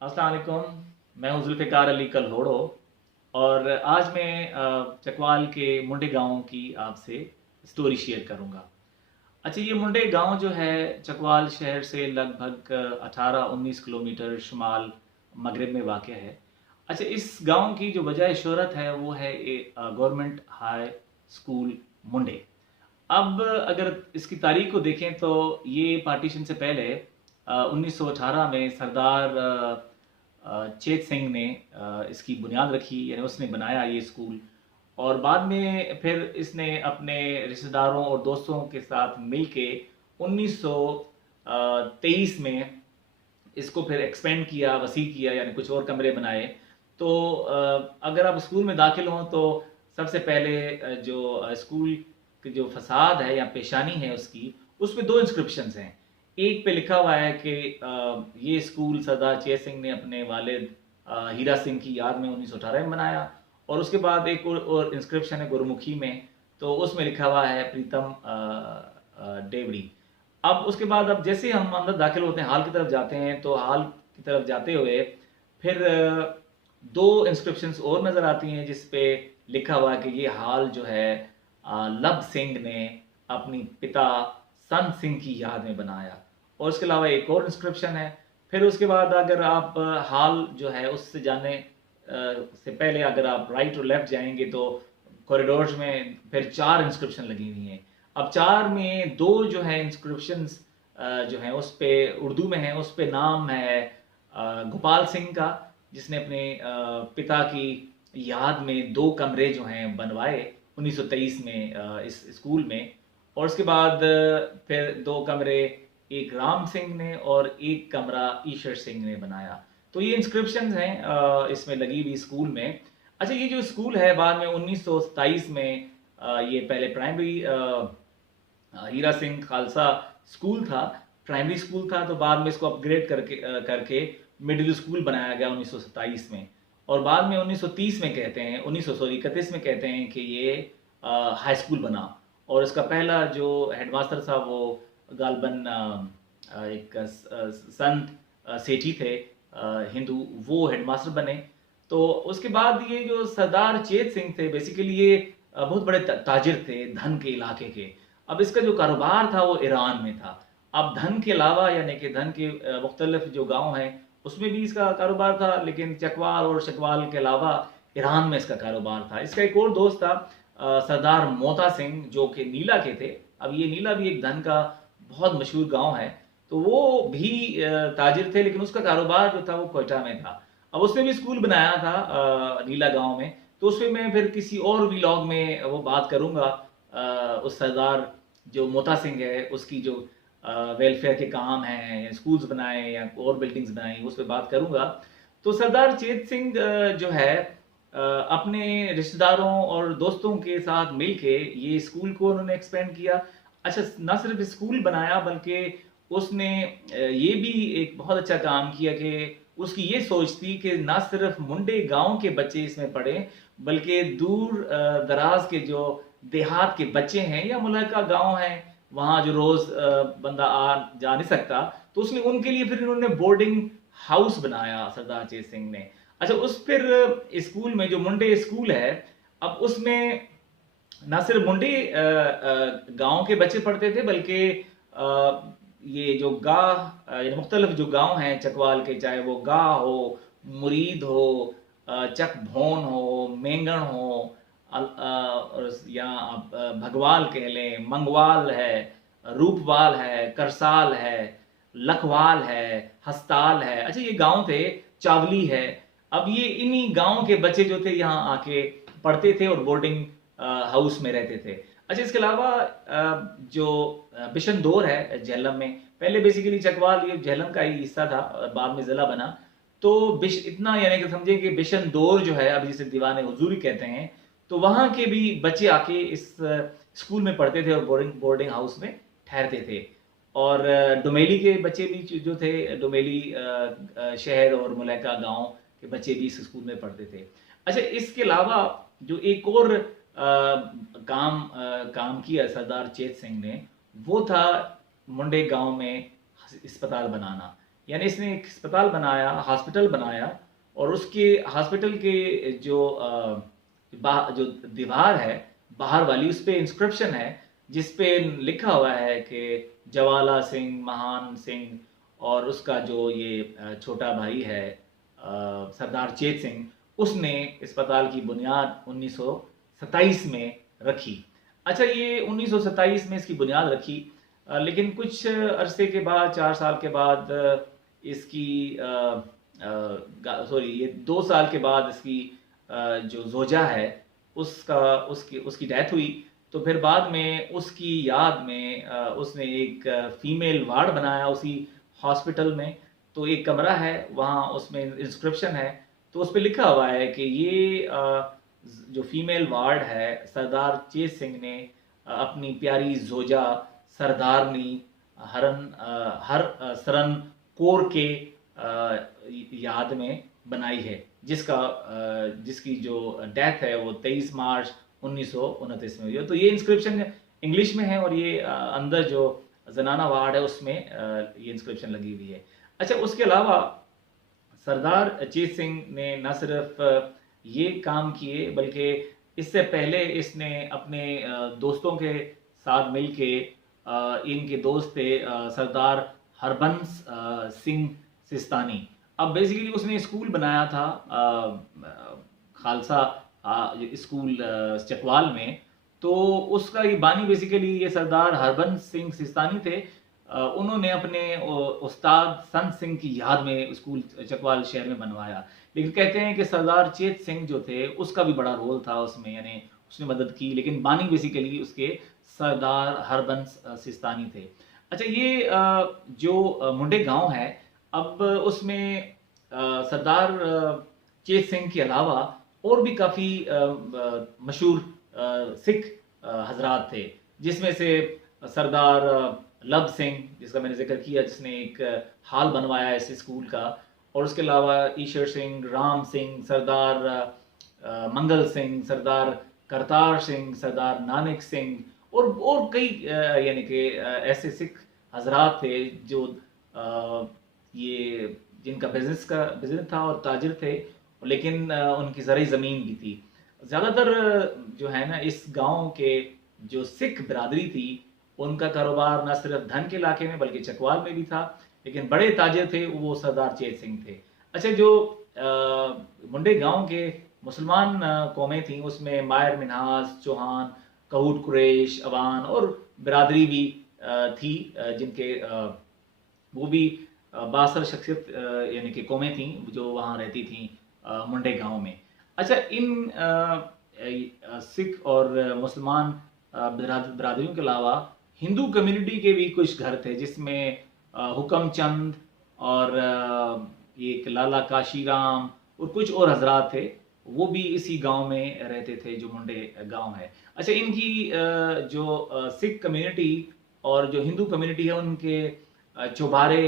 अस्सलाम वालेकुम। मैं हूँ जुल्फ़िकार अली कल्होड़ो और आज मैं चकवाल के मुंडे गाँव की आपसे स्टोरी शेयर करूँगा। अच्छा, ये मुंडे गाँव जो है चकवाल शहर से लगभग 18-19 किलोमीटर शुमाल मगरिब में वाक़ है। अच्छा, इस गाँव की जो वजह शोहरत है वो है गवर्नमेंट हाई स्कूल मुंडे। अब अगर इसकी तारीख को देखें तो ये पार्टीशन से पहले 1918 में सरदार चेत सिंह ने इसकी बुनियाद रखी, यानी उसने बनाया ये स्कूल। और बाद में फिर इसने अपने रिश्तेदारों और दोस्तों के साथ मिलके 1923 में इसको फिर एक्सपेंड किया, वसी किया, यानी कुछ और कमरे बनाए। तो अगर आप स्कूल में दाखिल हों तो सबसे पहले जो स्कूल की जो फसाद है या पेशानी है उसकी, उसमें दो इंस्क्रिप्शंस हैं। एक पे लिखा हुआ है कि ये स्कूल सरदार चेत सिंह ने अपने वालिद हीरा सिंह की याद में 1918 में बनाया। और उसके बाद एक और इंस्क्रिप्शन है गुरमुखी में, तो उसमें लिखा हुआ है प्रीतम डेवड़ी। अब उसके बाद अब जैसे हम अंदर दाखिल होते हैं, हाल की तरफ जाते हैं, तो हाल की तरफ जाते हुए फिर दो इंस्क्रिप्शंस और नज़र आती हैं जिस पे लिखा हुआ है कि ये हाल जो है लब सिंह ने अपनी पिता सन सिंह की याद में बनाया। और उसके अलावा एक और इंस्क्रिप्शन है। फिर उसके बाद अगर आप हाल जो है उससे जाने से पहले अगर आप राइट और लेफ्ट जाएंगे तो कॉरिडोर्स में फिर चार इंस्क्रिप्शन लगी हुई हैं। अब चार में दो जो है इंस्क्रिप्शंस जो है उस पे उर्दू में है, उस पे नाम है गोपाल सिंह का, जिसने अपने पिता की याद में दो कमरे जो हैं बनवाए 1923 में इस स्कूल में। और उसके बाद फिर दो कमरे एक राम सिंह ने और एक कमरा ईश्वर सिंह ने बनाया। तो ये इंस्क्रिप्शन हैं इसमें लगी हुई स्कूल में। अच्छा, ये जो स्कूल है बाद में 1927 में ये पहले प्राइमरी हीरा सिंह खालसा स्कूल था, प्राइमरी स्कूल था। तो बाद में इसको अपग्रेड करके मिडिल स्कूल बनाया गया 1927 में। और बाद में 1930 में कहते हैं 1931 में कहते हैं कि ये हाई स्कूल बना। और इसका पहला जो हेडमास्टर था वो गालबन एक संत सेठी थे हिंदू, वो हेडमास्टर बने। तो उसके बाद ये जो सरदार चेत सिंह थे बेसिकली ये बहुत बड़े ताजिर थे धन के इलाके के। अब इसका जो कारोबार था वो ईरान में था। अब धन के अलावा यानी कि धन के मुख्तलिफ जो गांव हैं उसमें भी इसका कारोबार था, लेकिन चकवाल और शकवाल के अलावा ईरान में इसका कारोबार था। इसका एक और दोस्त था सरदार मोता सिंह, जो कि नीला के थे। अब ये नीला भी एक धन का बहुत मशहूर गांव है, तो वो भी ताजिर थे, लेकिन उसका कारोबार जो था वो कोयटा में था। अब उसने भी स्कूल बनाया था नीला गांव में, तो उसमें मैं फिर किसी और व्लॉग में वो बात करूंगा उस सरदार जो मोता सिंह है उसकी जो वेलफेयर के काम हैं या स्कूल्स बनाए या और बिल्डिंग्स बनाई, उस पर बात करूंगा। तो सरदार चेत सिंह जो है अपने रिश्तेदारों और दोस्तों के साथ मिलके ये स्कूल को उन्होंने एक्सपेंड किया। अच्छा, ना सिर्फ स्कूल बनाया बल्कि उसने ये भी एक बहुत अच्छा काम किया कि उसकी ये सोच थी कि ना सिर्फ मुंडे गांव के बच्चे इसमें पढ़े, बल्कि दूर दराज के जो देहात के बच्चे हैं या मुल्का गांव हैं वहाँ जो रोज बंदा आ जा नहीं सकता, तो उसने उनके लिए फिर इन्होंने बोर्डिंग हाउस बनाया सरदार चेत सिंह ने। अच्छा, उस फिर स्कूल में जो मुंडे स्कूल है, अब उसमें ना सिर्फ मुंडे गांव के बच्चे पढ़ते थे बल्कि ये जो ये मुख्तलिफ जो गांव हैं चकवाल के, चाहे वो गाह हो, मुरीद हो, चक भोन हो, मेंगण हो, और या आप भगवाल कह लें, मंगवाल है, रूपवाल है, करसाल है, लखवाल है, हस्ताल है। अच्छा, ये गांव थे, चावली है। अब ये इन्हीं गांव के बच्चे जो थे यहाँ आके पढ़ते थे और बोर्डिंग हाउस में रहते थे। अच्छा, इसके अलावा जो बिशन दौर है झेलम में, पहले बेसिकली चकवाल ये झेलम का ही हिस्सा था, बाद में जिला बना। तो बिश इतना यानी कि समझे कि बिशन दौर जो है, अब जिसे दीवाने हुजूरी कहते हैं, तो वहाँ के भी बच्चे आके इस स्कूल में पढ़ते थे और बोर्डिंग हाउस में ठहरते थे। और डोमेली के बच्चे भी जो थे, डोमेली शहर और मुलैका गांव के बच्चे भी इस स्कूल में पढ़ते थे। अच्छा, इसके अलावा जो एक और काम किया सरदार चेत सिंह ने, वो था मुंडे गांव में अस्पताल बनाना। यानी इसने एक अस्पताल बनाया, हॉस्पिटल बनाया, और उसके हॉस्पिटल के जो दीवार है बाहर वाली, उस पे इंस्क्रिप्शन है जिस पे लिखा हुआ है कि जवाला सिंह, महान सिंह, और उसका जो ये छोटा भाई है सरदार चेत सिंह, उसने अस्पताल की बुनियाद 1927 में रखी। अच्छा, ये 1927 में इसकी बुनियाद रखी, लेकिन कुछ अरसे के बाद, 4 साल के बाद इसकी सॉरी, ये 2 साल के बाद इसकी जो जोजा है उसका उसकी उसकी डेथ हुई। तो फिर बाद में उसकी याद में उसने एक फीमेल वार्ड बनाया उसी हॉस्पिटल में। तो एक कमरा है वहाँ, उसमें इंस्क्रिप्शन है, तो उस पर लिखा हुआ है कि ये जो फीमेल वार्ड है, सरदार चेत सिंह ने अपनी प्यारी जोजा सरदारनी हर सरन कौर के याद में बनाई है, जिसकी जो डेथ है वो 23 मार्च 1929 में हुई है। तो ये इंस्क्रिप्शन इंग्लिश में है, और ये अंदर जो जनाना वार्ड है उसमें ये इंस्क्रिप्शन लगी हुई है। अच्छा, उसके अलावा सरदार चेत सिंह ने न सिर्फ ये काम किए, बल्कि इससे पहले इसने अपने दोस्तों के साथ मिलके, इनके दोस्त थे सरदार हरबंस सिंह सिस्तानी। अब बेसिकली उसने स्कूल बनाया था खालसा स्कूल चकवाल में। तो उसका ये बानी बेसिकली ये सरदार हरबंस सिंह सिस्तानी थे। उन्होंने अपने उस्ताद संत सिंह की याद में स्कूल चकवाल शहर में बनवाया। लेकिन कहते हैं कि सरदार चेत सिंह जो थे उसका भी बड़ा रोल था उसमें, यानी उसने मदद की, लेकिन बानी बेसिकली उसके सरदार हरबंस सिस्तानी थे। अच्छा, ये जो मुंडे गांव है, अब उसमें सरदार चेत सिंह के अलावा और भी काफ़ी मशहूर सिख हजरात थे, जिसमें से सरदार लब सिंह, जिसका मैंने जिक्र किया, जिसने एक हाल बनवाया इस स्कूल का, और उसके अलावा ईश्वर सिंह, राम सिंह, सरदार मंगल सिंह, सरदार करतार सिंह, सरदार नानक सिंह, और कई यानी कि ऐसे सिख हजरात थे जो ये जिनका बिजनेस था और ताजिर थे, लेकिन उनकी ज़राई ज़मीन भी थी। ज़्यादातर जो है ना, इस गांव के जो सिख बिरादरी थी, उनका कारोबार न सिर्फ धन के इलाके में बल्कि चकवाल में भी था, लेकिन बड़े ताजिर थे वो सरदार चेत सिंह थे। अच्छा, जो मुंडे गांव के मुसलमान कौमें थीं, उसमें मायर मिन्हाज, चौहान, कहूट कुरैश, अवान और बिरादरी भी थी, जिनके वो भी बासर शख्सियत यानी कि कौमें थीं जो वहाँ रहती थीं मुंडे गांव में। अच्छा, इन सिख और मुसलमान बिरादरियों के अलावा हिंदू कम्युनिटी के भी कुछ घर थे, जिसमें हुक्म चंद और एक लाला काशीराम और कुछ और हजरात थे, वो भी इसी गांव में रहते थे जो मुंडे गांव है। अच्छा, इनकी जो सिख कम्युनिटी और जो हिंदू कम्युनिटी है, उनके चौबारे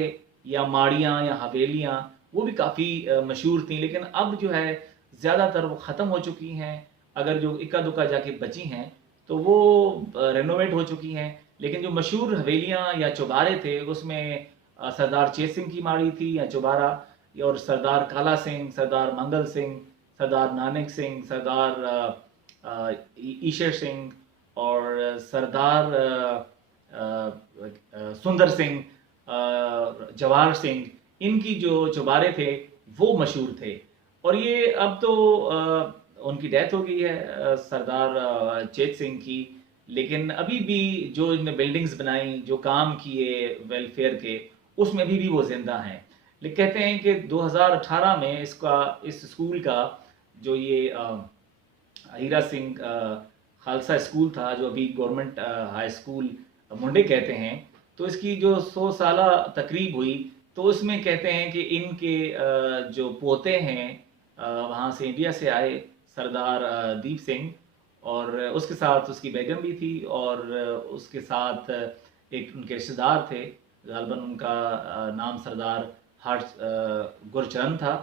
या माड़ियाँ या हवेलियाँ वो भी काफ़ी मशहूर थी, लेकिन अब जो है ज़्यादातर वो ख़त्म हो चुकी हैं। अगर जो इक्का दुक्का जाके बची हैं तो वो रेनोवेट हो चुकी हैं। लेकिन जो मशहूर हवेलियाँ या चौबारे थे, उसमें सरदार चेत सिंह की माड़ी थी या चौबारा, और सरदार काला सिंह, सरदार मंगल सिंह, सरदार नानक सिंह, सरदार ईशर सिंह और सरदार सुंदर सिंह, जवाहर सिंह, इनकी जो चौबारे थे वो मशहूर थे। और ये अब तो उनकी डेथ हो गई है सरदार चेत सिंह की, लेकिन अभी भी जो इनने बिल्डिंग्स बनाई, जो काम किए वेलफेयर के, उसमें अभी भी वो जिंदा हैं। लेकिन कहते हैं कि 2018 में इस स्कूल का जो ये हीरा सिंह खालसा स्कूल था, जो अभी गवर्नमेंट हाई स्कूल मुंडे कहते हैं, तो इसकी जो 100 साला तकरीब हुई, तो उसमें कहते हैं कि इनके जो पोते हैं वहाँ से इंडिया से आए, सरदार दीप सिंह, और उसके साथ उसकी बेगम भी थी, और उसके साथ एक उनके रिश्तेदार थे, गालबन उनका नाम सरदार हर्ष गुरचरण था।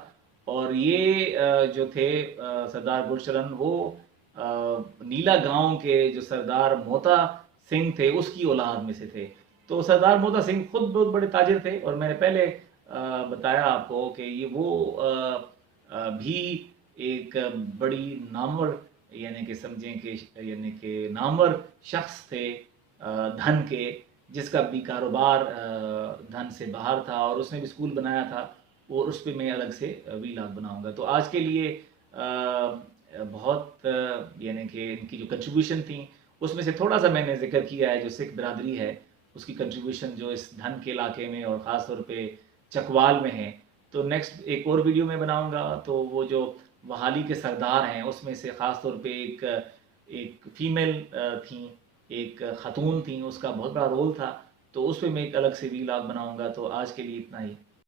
और ये जो थे सरदार गुरचरण, वो नीला गांव के जो सरदार मोता सिंह थे उसकी औलाद में से थे। तो सरदार मोता सिंह खुद बहुत बड़े ताजिर थे, और मैंने पहले बताया आपको कि ये वो भी एक बड़ी नामवर, यानी कि समझें कि यानी कि नामवर शख्स थे धन के, जिसका भी कारोबार धन से बाहर था, और उसने भी स्कूल बनाया था, और उस पर मैं अलग से वीलॉग बनाऊंगा। तो आज के लिए बहुत यानी कि इनकी जो कंट्रीब्यूशन थी उसमें से थोड़ा सा मैंने जिक्र किया है। जो सिख बरादरी है उसकी कंट्रीब्यूशन जो इस धन के इलाके में और ख़ास तौर पे चकवाल में है। तो नेक्स्ट एक और वीडियो में बनाऊंगा, तो वो जो वहाली के सरदार हैं उसमें से ख़ास तौर पे एक एक फीमेल थी, एक खातून थी, उसका बहुत बड़ा रोल था। तो उस पर मैं एक अलग से वीलॉग बनाऊंगा। तो आज के लिए इतना ही।